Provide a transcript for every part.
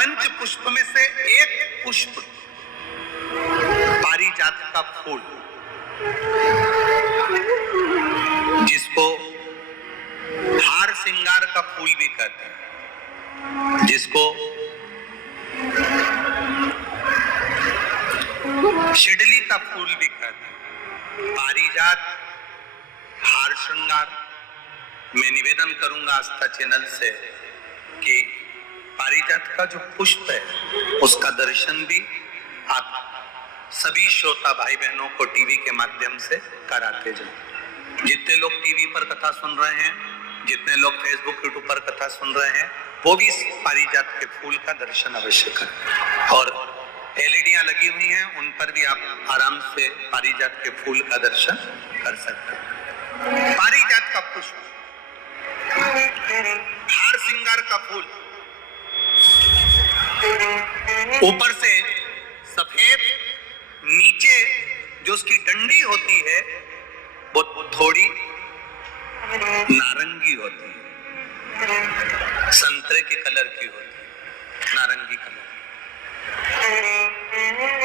पंच पुष्प में से एक पुष्प पारिजात का फूल, जिसको हार श्रृंगार का फूल भी कहते हैं, जिसको शिडली का फूल भी कहते हैं। पारिजात, हार श्रृंगार। मैं निवेदन करूंगा आस्था चैनल से कि पारिजात का जो पुष्प है उसका दर्शन भी आप सभी श्रोता भाई बहनों को टीवी के माध्यम से कराते जाएं। जितने लोग टीवी पर कथा सुन रहे हैं, जितने लोग फेसबुक यूट्यूब पर कथा सुन रहे हैं, वो भी इस पारिजात के फूल का दर्शन अवश्य करें। और एलईडियां लगी हुई हैं, उन पर भी आप आराम से पारिजात के फूल का दर्शन कर सकते हैं। पारिजात का पुष्प, हार श्रृंगार का फूल, ऊपर से सफेद, नीचे जो उसकी डंडी होती है वो थोड़ी नारंगी होती है, संतरे के कलर की होती है, नारंगी कलर।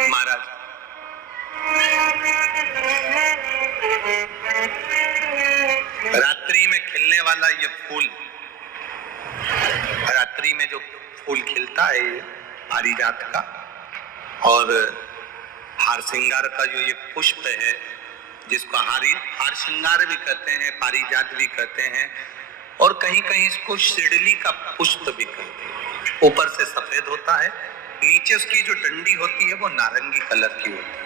महाराज रात्रि में खिलने वाला ये फूल, रात्रि में जो फूल खिलता है ये पारिजात का, और हार श्रृंगार का जो ये पुष्प है, जिसको हार श्रृंगार भी कहते हैं, पारिजात भी कहते हैं, और कहीं कहीं इसको शिडली का पुष्प भी कहते हैं। ऊपर से सफेद होता है, नीचे उसकी जो डंडी होती है वो नारंगी कलर की होती है।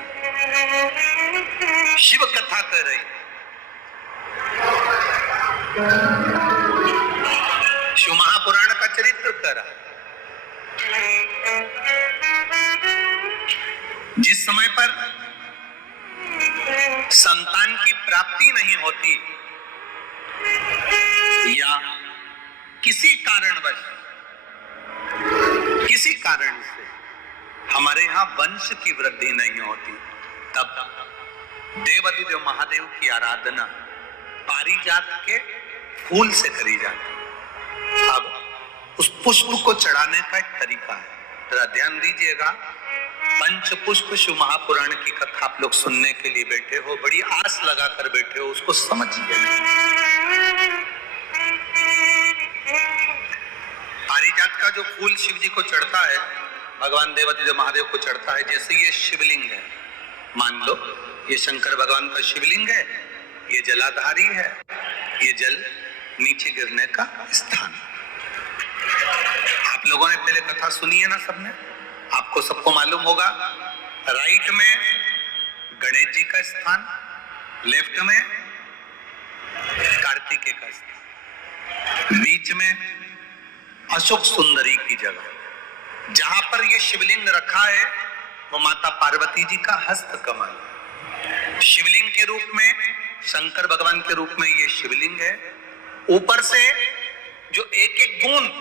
शिव कथा कर रही, शिव महापुराण का चरित्र कर रहा। जिस समय पर संतान की प्राप्ति नहीं होती या किसी कारणवश, किसी कारण से हमारे यहाँ वंश की वृद्धि नहीं होती, तब देवाधिदेव महादेव की आराधना पारिजात के फूल से करी जाती। अब उस पुष्प को चढ़ाने का एक तरीका है, जरा ध्यान दीजिएगा। पंच पुष्प शिव महापुराण की कथा आप लोग सुनने के लिए बैठे हो, बड़ी आस लगा कर बैठे हो, उसको समझिए। पारिजात का जो फूल शिव जी को चढ़ता है, भगवान देवाधिदेव महादेव को चढ़ता है, जैसे ये शिवलिंग है, मान लो ये शंकर भगवान का शिवलिंग है, ये जलाधारी है, ये जल नीचे गिरने का स्थान। आप लोगों ने पहले कथा सुनी है ना सबने, आपको सबको मालूम होगा। राइट में गणेश जी का स्थान, लेफ्ट में कार्तिकेय का स्थान, बीच में अशोक सुंदरी की जगह। जहां पर ये शिवलिंग रखा है वो माता पार्वती जी का हस्त कमल, शिवलिंग के रूप में, शंकर भगवान के रूप में ये शिवलिंग है। ऊपर से जो एक एक बूंद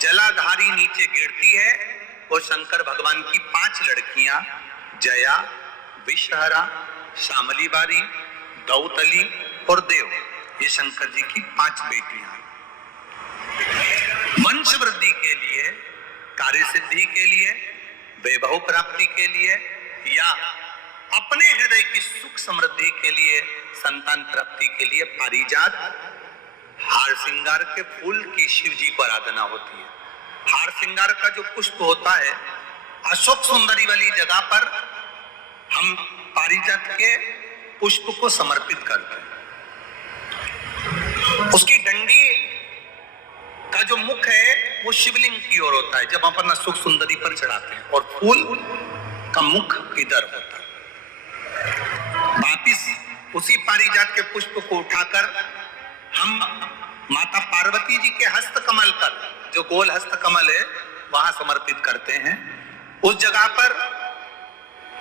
जलाधारी नीचे गिरती है, और शंकर भगवान की 5 लड़कियां, जया, विषहरा, श्यामली बारी, दौतली और देव, ये शंकर जी की 5 बेटियां। वंश वृद्धि के लिए, कार्य सिद्धि के लिए, वैभव प्राप्ति के लिए, या अपने हृदय की सुख समृद्धि के लिए, संतान प्राप्ति के लिए पारिजात, हार श्रृंगार के फूल की शिव जी को आराधना होती है। हार श्रृंगार का जो पुष्प होता है, अशोक सुंदरी वाली जगह पर हम पारिजात के पुष्प को समर्पित करते हैं। उसकी डंडी का जो मुख है वो शिवलिंग की ओर होता है जब अपन अशोक सुंदरी पर चढ़ाते हैं, और फूल का मुख इधर होता है। वापिस उसी पारिजात के पुष्प को उठाकर हम माता पार्वती जी के हस्त कमल पर, जो गोल हस्त कमल है, वहां समर्पित करते हैं। उस जगह पर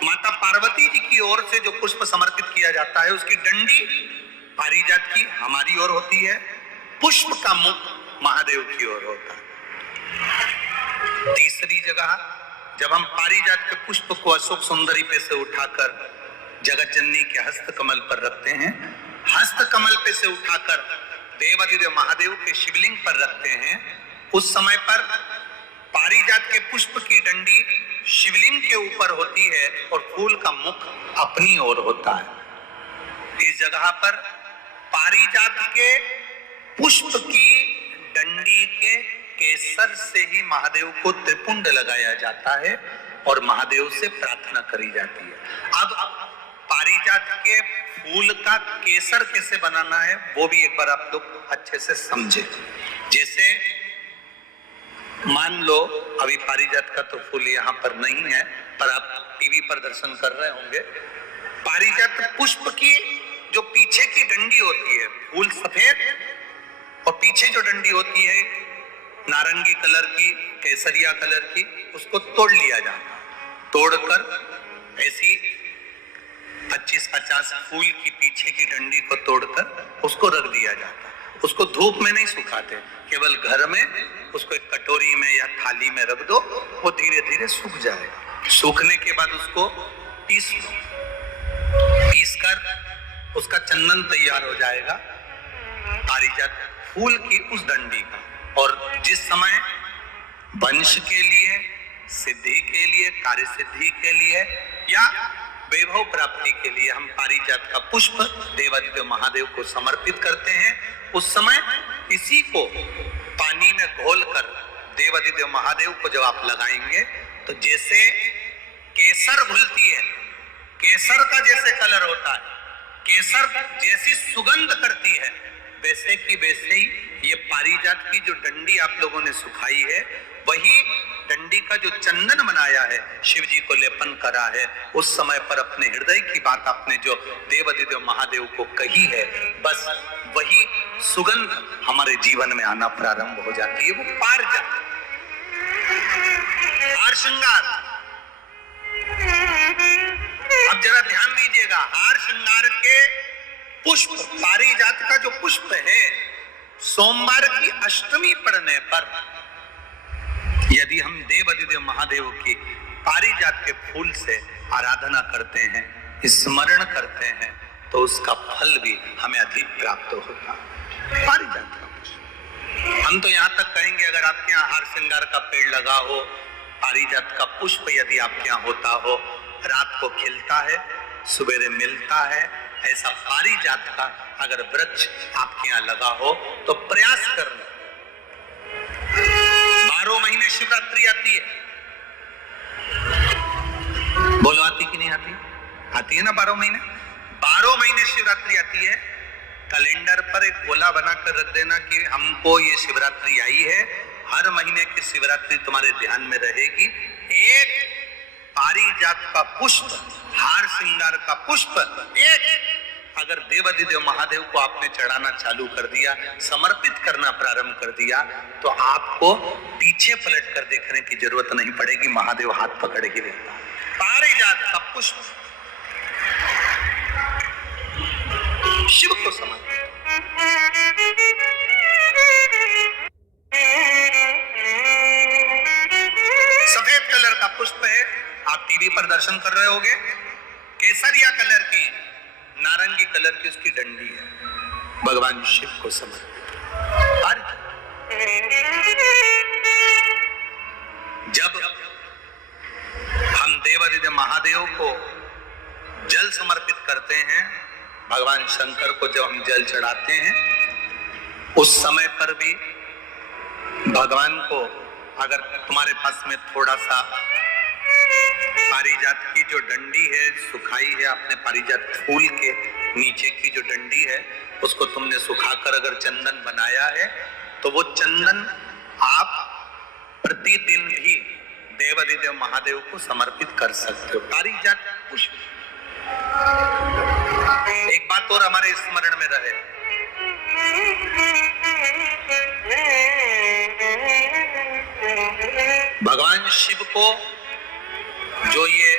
माता पार्वती जी की ओर से जो पुष्प समर्पित किया जाता है, उसकी डंडी पारिजात की हमारी ओर होती है, पुष्प का मुख महादेव की ओर होता है। तीसरी जगह जब हम पारिजात के पुष्प को अशोक सुंदरी पे से उठाकर जगत जननी के हस्त कमल पर रखते हैं, हस्त कमल पे से उठाकर देवाधिदेव महादेव के शिवलिंग पर रखते हैं, उस समय पर पारिजात पारिजात के पुष्प की डंडी शिवलिंग के ऊपर होती है और फूल का मुख अपनी ओर होता है। इस जगह पर पारिजात के पुष्प की डंडी के केसर से ही महादेव को त्रिपुंड लगाया जाता है और महादेव से प्रार्थना करी जाती है। अब पारिजात के फूल का केसर कैसे बनाना है वो भी एक बार आप लोग अच्छे से समझे। जैसे मान लो अभी पारिजात का तो फूल यहाँ पर नहीं है, पर आप टीवी पर दर्शन कर रहे होंगे। पारिजात पुष्प की जो पीछे की डंडी होती है, फूल सफेद और पीछे जो डंडी होती है नारंगी कलर की, केसरिया कलर की, उसको तोड़ लिया जाता। तोड़कर ऐसी 25-50 फूल की पीछे की डंडी को तोड़कर उसको रख दिया जाता। उसको धूप में नहीं सुखाते, केवल घर में उसको एक कटोरी में या थाली में रख दो, वो धीरे धीरे सूख जाएगा। सूखने के बाद उसको पीस लो, पीसकर उसका चंदन तैयार हो जाएगा पारिजात फूल की उस डंडी का। और जिस समय वंश के लिए, सिद्धि के लिए, कार्य सिद्धि के लिए या वैभव प्राप्ति के लिए हम पारिजात का पुष्प देवादिदेव महादेव को समर्पित करते हैं, उस समय इसी को पानी में घोलकर देवादिदेव महादेव को जब आप लगाएंगे तो जैसे केसर घुलती है, केसर का जैसे कलर होता है, केसर जैसी सुगंध करती है, वैसे की वैसे ही ये पारिजात की जो डंडी आप लोगों ने सुखाई है, वही डंडी का जो चंदन बनाया है, शिव जी को लेपन करा है, उस समय पर अपने हृदय की बात आपने जो देवादिदेव महादेव को कही है, बस वही सुगंध हमारे जीवन में आना प्रारंभ हो जाती है। वो पारिजात हार श्रृंगार। अब जरा ध्यान दीजिएगा, हार श्रृंगार के पुष्प, पारिजात का जो पुष्प है, सोमवार की अष्टमी पड़ने पर यदि हम देवादिदेव महादेव की पारिजात के फूल से आराधना करते हैं, स्मरण करते हैं, तो उसका फल भी हमें अधिक प्राप्त होता है। पारिजात का पुष्प, हम तो यहाँ तक कहेंगे अगर आपके यहाँ हार श्रृंगार का पेड़ लगा हो, पारिजात का पुष्प यदि आपके यहाँ होता हो, रात को खिलता है, सवेरे मिलता है, ऐसा पारिजात का अगर वृक्ष आपके यहाँ लगा हो तो प्रयास करना। 12 महीने शिवरात्रि आती है, बोलो आती कि नहीं आती? आती है ना 12 महीने। 12 महीने शिवरात्रि आती है। कैलेंडर पर एक गोला बनाकर रख देना कि हमको ये शिवरात्रि आई है, हर महीने की शिवरात्रि तुम्हारे ध्यान में रहेगी। एक पारिजात का पुष्प, हार श्रृंगार का पुष्प, एक अगर देवादिदेव महादेव को आपने चढ़ाना चालू कर दिया, समर्पित करना प्रारंभ कर दिया, तो आपको पीछे पलट कर देखने की जरूरत नहीं पड़ेगी, महादेव हाथ पकड़ के देता। पारिजात का पुष्प शिव को समर्पित। सफेद कलर का पुष्प है, आप टीवी पर दर्शन कर रहे होंगे। केसरिया कलर की, नारंगी कलर की उसकी डंडी है, भगवान शिव को समर्पित। जब हम देवादिदेव महादेव को जल समर्पित करते हैं, भगवान शंकर को जब हम जल चढ़ाते हैं, उस समय पर भी भगवान को, अगर तुम्हारे पास में थोड़ा सा पारिजात की जो डंडी है सुखाई है, आपने पारिजात फूल के नीचे की जो डंडी है उसको तुमने सुखाकर अगर चंदन बनाया है, तो वो चंदन आप प्रतिदिन भी देवादिदेव महादेव को समर्पित कर सकते हो। पारिजात पुष्प। एक बात और हमारे स्मरण में रहे, भगवान शिव को जो ये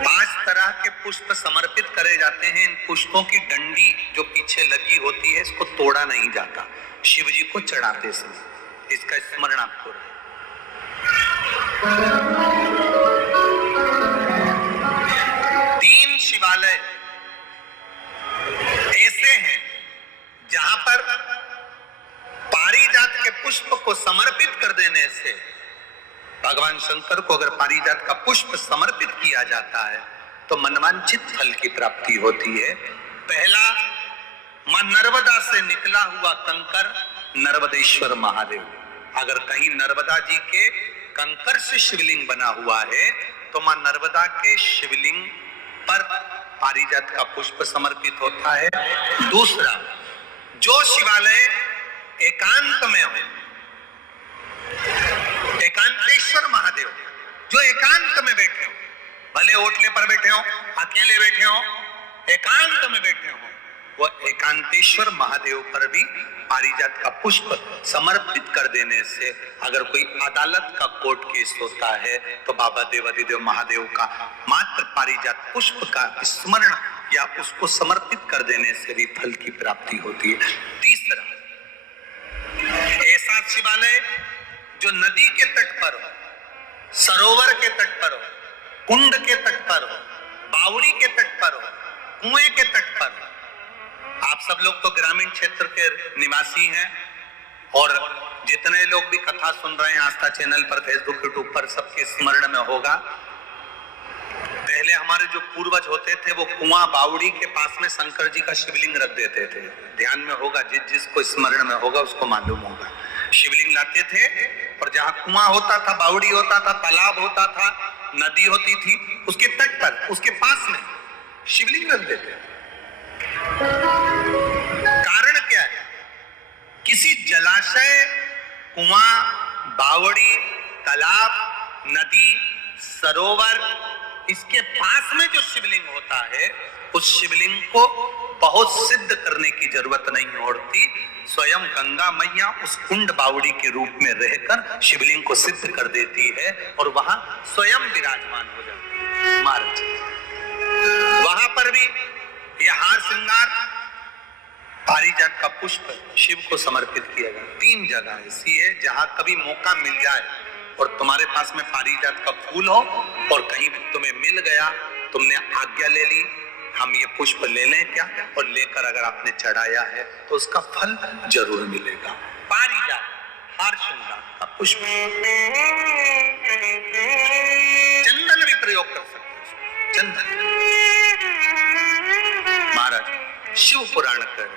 5 तरह के पुष्प समर्पित करे जाते हैं, इन पुष्पों की डंडी जो पीछे लगी होती है, इसको तोड़ा नहीं जाता शिव जी को चढ़ाते समय। इसका स्मरण आपको रहे। 3 शिवालय ऐसे हैं जहां पर पारिजात के पुष्प को समर्पित कर देने से भगवान शंकर को अगर पारिजात का पुष्प समर्पित किया जाता है तो मनवांछित फल की प्राप्ति होती है। पहला, मां नर्मदा से निकला हुआ कंकर नर्मदेश्वर महादेव। अगर कहीं नर्मदा जी के कंकर से शिवलिंग बना हुआ है तो मां नर्मदा के शिवलिंग पर पारिजात का पुष्प समर्पित होता है। दूसरा, जो शिवालय एकांत में हो, एकांतेश्वर महादेव जो एकांत में बैठे हो, भले ओटले पर बैठे हो, अकेले बैठे हो, एकांत में बैठे हो, वो एकांतेश्वर महादेव पर भी पारिजात का पुष्प समर्पित कर देने से, अगर कोई अदालत का कोर्ट केस होता है तो बाबा देवाधिदेव महादेव का मात्र पारिजात पुष्प का स्मरण या उसको समर्पित कर देने से भी फल की प्राप्ति होती है। तीसरा, ऐसा शिवालय जो नदी के तट पर हो, सरोवर के तट पर हो, कुंड के तट पर हो, बावड़ी के तट पर हो, कुएं के तट पर हो। आप सब लोग तो ग्रामीण क्षेत्र के निवासी हैं और जितने लोग भी कथा सुन रहे हैं आस्था चैनल पर, फेसबुक, यूट्यूब पर, सबके स्मरण में होगा, पहले हमारे जो पूर्वज होते थे वो कुआं बावड़ी के पास में शंकर जी का शिवलिंग रख देते थे। ध्यान में होगा, जिसको स्मरण में होगा उसको मालूम होगा। शिवलिंग लाते थे और जहां कुआं होता था, बावड़ी होता था, तालाब होता था, नदी होती थी, उसके तट पर, उसके पास में शिवलिंग रख देते थे। कारण क्या है? किसी जलाशय, कुआं, बावड़ी, तालाब, नदी, सरोवर, इसके पास में जो शिवलिंग होता है उस शिवलिंग को बहुत सिद्ध करने की जरूरत नहीं होती। स्वयं गंगा मैया उस कुंड बावड़ी के रूप में रहकर शिवलिंग को सिद्ध कर देती है और वहां स्वयं विराजमान हो जाती है महाराज। वहां पर भी यह हार श्रृंगार पारिजात का पुष्प शिव को समर्पित किया गया। 3 जगह ऐसी है जहां कभी मौका मिल जाए और तुम्हारे पास में पारिजात का फूल हो और कहीं भी तुम्हें मिल गया, तुमने आज्ञा ले ली, हम ये पुष्प ले लें क्या, और लेकर अगर आपने चढ़ाया है तो उसका फल जरूर मिलेगा। पारिजात, हार श्रृंगार का पुष्प। चंदन भी प्रयोग कर सकते हैं, चंदन। महाराज शिव पुराण कर